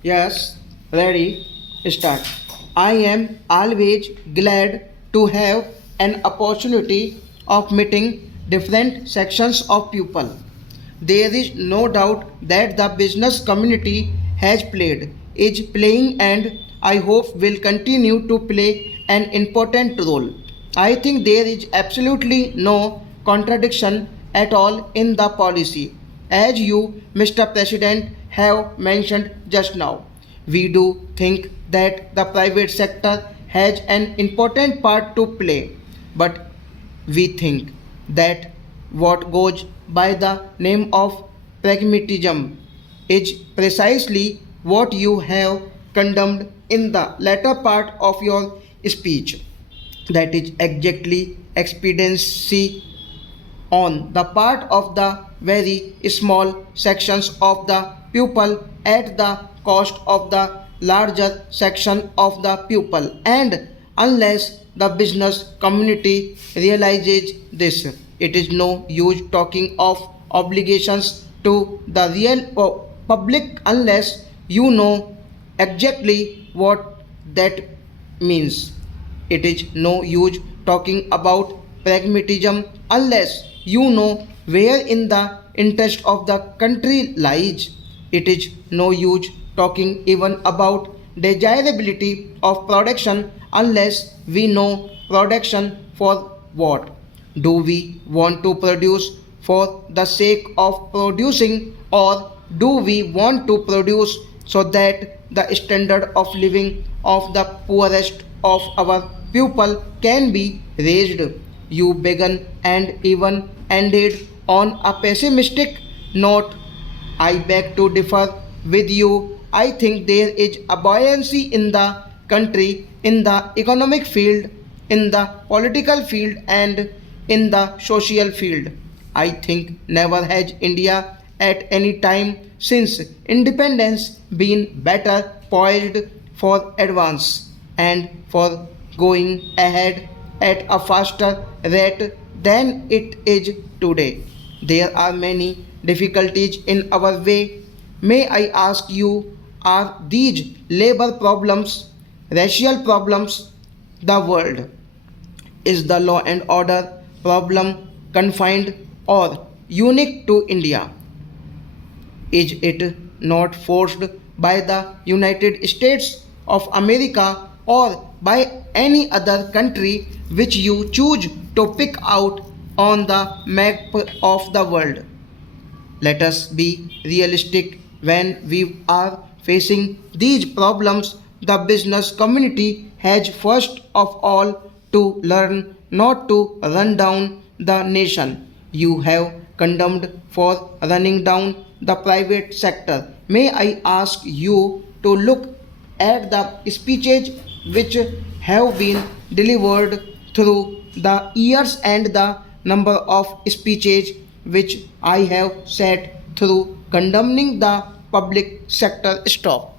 Yes, ready, start. I am always glad to have an opportunity of meeting different sections of people. There is no doubt that the business community has played, is playing, and I hope will continue to play an important role. I think there is absolutely no contradiction at all in the policy, as you, Mr. President, have mentioned just now. We do think that the private sector has an important part to play, but we think that what goes by the name of pragmatism is precisely what you have condemned in the latter part of your speech. That is exactly expediency on the part of the very small sections of the pupil at the cost of the larger section of the pupil, and unless the business community realizes this, it is no use talking of obligations to the real public unless you know exactly what that means. It is no use talking about pragmatism unless you know where in the interest of the country lies. It is no use talking even about desirability of production unless we know production for what. Do we want to produce for the sake of producing, or do we want to produce so that the standard of living of the poorest of our people can be raised? You began and even ended on a pessimistic note. I beg to differ with you. I think there is a buoyancy in the country, in the economic field, in the political field, and in the social field. I think never has India at any time since independence been better poised for advance and for going ahead at a faster rate than it is today. There are many difficulties in our way. May I ask you, are these labor problems, racial problems, the world? Is the law and order problem confined or unique to India? Is it not forced by the United States of America or by any other country which you choose to pick out on the map of the world? Let us be realistic when we are facing these problems. The business community has first of all to learn not to run down the nation. You have condemned for running down the private sector. May I ask you to look at the speeches which have been delivered through the years and the number of speeches which I have sat through condemning the public sector stock.